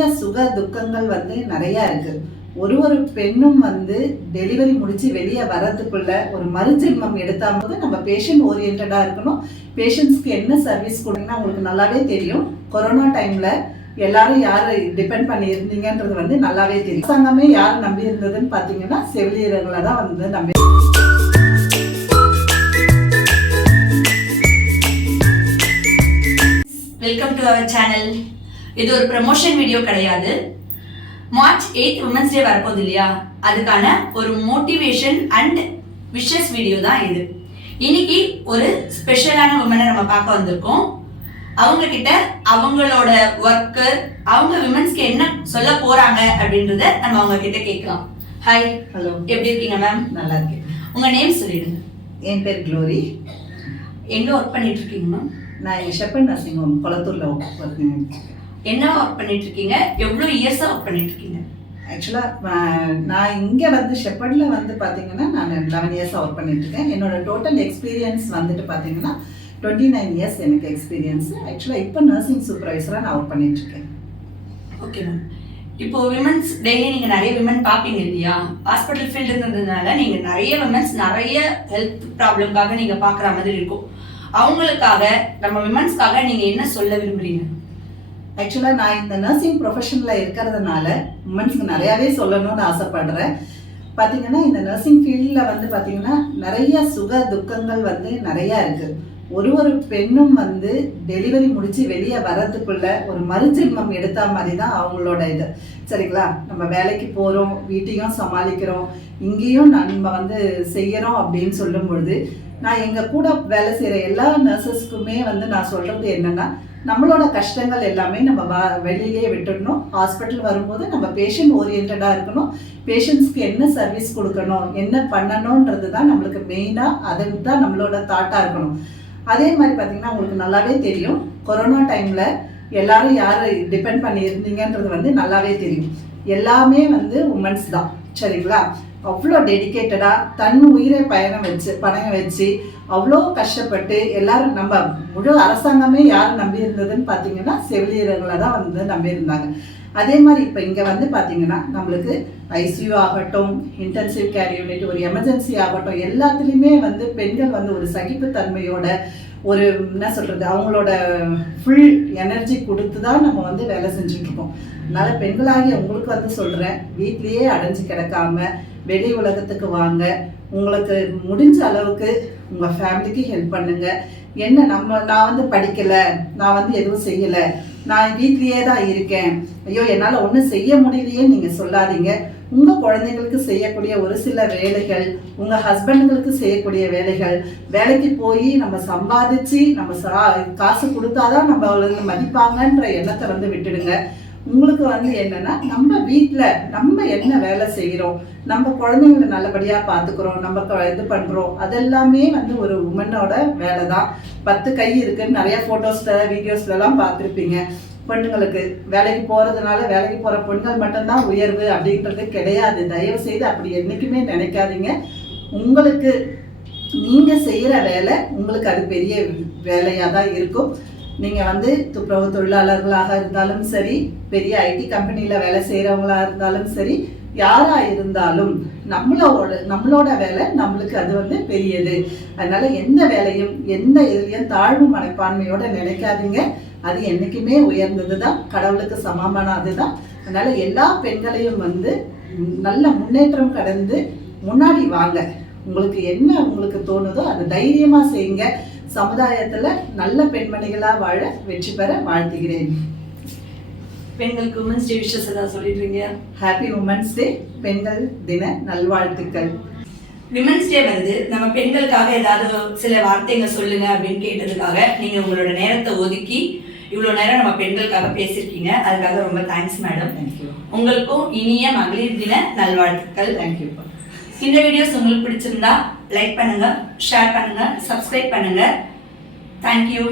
நிறைய சுக துக்கங்கள் வந்து நிறைய இருக்கு. ஒரு பெண்ணும் வந்து டெலிவரி முடிச்சு வெளியே வர்றதுக்குள்ள ஒரு மறுஜென்மம் எடுத்தாம்போது நம்ம பேஷண்ட் ஓரியன்டா இருக்கணும். பேஷண்ட்ஸ்க்கு என்ன சர்வீஸ் கொடுங்கன்னா உங்களுக்கு நல்லாவே தெரியும். கொரோனா டைம்ல எல்லாரும் யாரை டிபெண்ட் பண்ணி இருந்தீங்கன்றது வந்து நல்லாவே தெரியும். அரசாங்கமே யார் நம்பி இருந்ததுன்னு பார்த்தீங்கன்னா செவிலியர்களை தான் வந்து நம்பி. Welcome to our channel. இது ஒரு ப்ரமோஷன் வீடியோ கிடையாது. மார்ச் 8 உமன்ஸ் டே வரப்போகுது இல்லையா, அதுக்கான ஒரு மோட்டிவேஷன் அண்ட் விஷஸ் வீடியோ தான் இது. இன்னைக்கு ஒரு ஸ்பெஷலான உமனை நம்ம பார்க்க வந்திருக்கோம். அவங்க கிட்ட அவங்களோட ஒர்க்கு, அவங்க விமன்ஸ்க்கு என்ன சொல்ல போறாங்க அப்படின்றத நம்ம அவங்க கிட்ட கேட்கலாம். ஹாய். ஹலோ, எப்படி இருக்கீங்க மேம்? நல்லா இருக்கேன். உங்க நேம் சொல்லிடுங்க. என் பேர் க்ளோரி. எங்க ஒர்க் பண்ணிட்டு இருக்கீங்க மேம்? நான் இங்கே ஷெப்பர்ட் நர்சிங் ஹோம் கொளத்தூரில் ஒர்க் பண்ணிட்டு. என்ன ஒர்க் பண்ணிட்டு இருக்கீங்க? எவ்வளோ இயர்ஸாக ஒர்க் பண்ணிட்டு இருக்கீங்க? ஆக்சுவலாக நான் இங்கே வந்து ஷெப்பர்டில் வந்து பார்த்தீங்கன்னா நான் 11 இயர்ஸாக ஒர்க் பண்ணிட்டு இருக்கேன். என்னோட டோட்டல் எக்ஸ்பீரியன்ஸ் வந்துட்டு பார்த்தீங்கன்னா 29 இயர்ஸ் எனக்கு எக்ஸ்பீரியன்ஸ். ஆக்சுவலாக இப்போ நர்சிங் சூப்பர்வைசராக நான் ஒர்க் பண்ணிட்டு இருக்கேன். Okay ma'am. இப்போ விமன்ஸ் டெய்லி நீங்கள் நிறைய விமன் பார்ப்பீங்க இல்லையா? ஹாஸ்பிட்டல் ஃபீல்டுங்கிறதுனால நீங்கள் நிறைய விமன்ஸ் நிறைய ஹெல்த் ப்ராப்ளம்காக நீங்கள் பார்க்குற மாதிரி இருக்கும். அவங்களுக்காக, நம்ம விமன்ஸ்க்காக நீங்கள் என்ன சொல்ல விரும்புறீங்க? ஆக்சுவலாக நான் இந்த நர்சிங் ப்ரொஃபஷனில் இருக்கிறதுனால உமன்ஸ்க்கு நிறையாவே சொல்லணும்னு ஆசைப்படுறேன். பார்த்தீங்கன்னா இந்த நர்சிங் ஃபீல்டில் வந்து பார்த்தீங்கன்னா நிறைய சுக துக்கங்கள் வந்து நிறையா இருக்குது. ஒரு பெண்ணும் வந்து டெலிவரி முடிச்சு வெளியே வர்றதுக்குள்ள ஒரு மறுஜென்மம் எடுத்த மாதிரி தான் அவங்களோட இது. சரிங்களா? நம்ம வேலைக்கு போகிறோம், வீட்டையும் சமாளிக்கிறோம், இங்கேயும் நம்ம வந்து செய்கிறோம் அப்படின்னு சொல்லும் பொழுது நான் எங்கள் கூட வேலை செய்கிற எல்லா நர்சஸ்க்குமே வந்து நான் சொல்கிறது என்னென்னா, நம்மளோட கஷ்டங்கள் எல்லாமே நம்ம வெளியிலே விட்டுடணும். ஹாஸ்பிட்டல் வரும்போது நம்ம பேஷண்ட் ஓரியன்டாக இருக்கணும். பேஷண்ட்ஸ்க்கு என்ன சர்வீஸ் கொடுக்கணும், என்ன பண்ணணுன்றது தான் நம்மளுக்கு மெயினாக, அது தான் நம்மளோட தாட்டாக இருக்கணும். அதே மாதிரி பார்த்திங்கன்னா உங்களுக்கு நல்லாவே தெரியும், கொரோனா டைமில் எல்லாரும் யார் டிபெண்ட் பண்ணி இருந்தீங்கன்றது வந்து நல்லாவே தெரியும். எல்லாமே வந்து உமன்ஸ் தான். சரிங்களா? அவ்வளோ டெடிக்கேட்டடாக தன் உயிரை பணம் வச்சு அவ்வளோ கஷ்டப்பட்டு எல்லாரும், நம்ம முழு அரசாங்கமே யார் நம்பி இருந்ததுன்னு பார்த்தீங்கன்னா செவிலியர்களை தான் வந்து நம்பியிருந்தாங்க. அதே மாதிரி இப்போ இங்கே வந்து பார்த்தீங்கன்னா நம்மளுக்கு ஐசியூ ஆகட்டும், இன்டென்சிவ் கேர் யூனிட், ஒரு எமர்ஜென்சி ஆகட்டும், எல்லாத்துலேயுமே வந்து பெண்கள் வந்து ஒரு சகிப்புத்தன்மையோட, ஒரு என்ன சொல்கிறது, அவங்களோட ஃபுல் எனர்ஜி கொடுத்து தான் நம்ம வந்து வேலை செஞ்சுட்ருக்கோம். அதனால் பெண்களாகி உங்களுக்கு வந்து சொல்கிறேன், வீட்லேயே அடைஞ்சு கிடக்காம வெளி உலகத்துக்கு வாங்க. உங்களுக்கு முடிஞ்ச அளவுக்கு உங்கள் ஃபேமிலிக்கு ஹெல்ப் பண்ணுங்கள். என்ன நான் வந்து படிக்கலை, நான் வந்து எதுவும் செய்யலை, நான் வீட்லேயே தான் இருக்கேன், ஐயோ என்னால் ஒன்றும் செய்ய முடியலையே நீங்கள் சொல்லாதீங்க. உங்கள் குழந்தைங்களுக்கு செய்யக்கூடிய ஒரு சில வேலைகள், உங்கள் ஹஸ்பண்டுங்களுக்கு செய்யக்கூடிய வேலைகள், வேலைக்கு போய் நம்ம சம்பாதிச்சு நம்ம காசு கொடுத்தாதான் நம்ம அவளுக்கு மதிப்பாங்கன்ற எண்ணத்தை வந்து விட்டுடுங்க. உங்களுக்கு வந்து என்னன்னா, நம்ம வீட்டில் நம்ம என்ன வேலை செய்கிறோம், நம்ம குழந்தைங்களை நல்லபடியாக பார்த்துக்கிறோம், நம்ம இது பண்ணுறோம், அதெல்லாமே வந்து ஒரு உமனோட வேலை தான். 10 கை இருக்குன்னு நிறைய ஃபோட்டோஸில் வீடியோஸ்லலாம் பார்த்துருப்பீங்க. பெண்களுக்கு வேலைக்கு போகிறதுனால வேலைக்கு போகிற பெண்கள் மட்டும்தான் உயர்வு அப்படின்றது கிடையாது. தயவு செய்து அப்படி என்றைக்குமே நினைக்காதீங்க. உங்களுக்கு நீங்கள் செய்கிற வேலை உங்களுக்கு அது பெரிய வேலையாக தான் இருக்கும். நீங்கள் வந்து துப்புரவு தொழிலாளர்களாக இருந்தாலும் சரி, பெரிய ஐடி கம்பெனியில் வேலை செய்கிறவங்களாக இருந்தாலும் சரி, யாராக இருந்தாலும் நம்மளோட வேலை நம்மளுக்கு அது வந்து பெரியது. அதனால் எந்த வேலையும் எந்த இதுலேயும் தாழ்வு மனப்பான்மையோடு நினைக்காதீங்க. அது என்றைக்குமே உயர்ந்தது தான், கடவுளுக்கு சமமானது தான். அதனால் எல்லா பெண்களையும் வந்து நல்ல முன்னேற்றம் கடந்து முன்னாடி வாங்க. உங்களுக்கு தோணுதோ அது தைரியமாக செய்யுங்க. சமுதாயத்தில் நல்ல பெண்மணிகளாக வாழ வெற்றி பெற வாழ்த்துகிறேன். பெண்களுக்கு உமன்ஸ் டே விஷஸ் ஏதாவது சொல்லிடுறீங்க? ஹாப்பி உமன்ஸ் டே, பெண்கள் தின நல்வாழ்த்துக்கள். விமன்ஸ் டே வருது, நம்ம பெண்களுக்காக ஏதாவது சில வார்த்தைங்க சொல்லுங்க அப்படின்னு கேட்டதுக்காக நீங்கள் உங்களோட நேரத்தை ஒதுக்கி இவ்வளோ நேரம் நம்ம பெண்களுக்காக பேசியிருக்கீங்க. அதுக்காக ரொம்ப தேங்க்ஸ் மேடம். தேங்க்யூ. உங்களுக்கும் இனிய மகளிர் தின நல்வாழ்த்துக்கள். தேங்க்யூ. இந்த வீடியோஸ் உங்களுக்கு பிடிச்சிருந்தா லைக் பண்ணுங்க, ஷேர் பண்ணுங்க, சப்ஸ்கிரைப் பண்ணுங்க. தேங்க்யூ.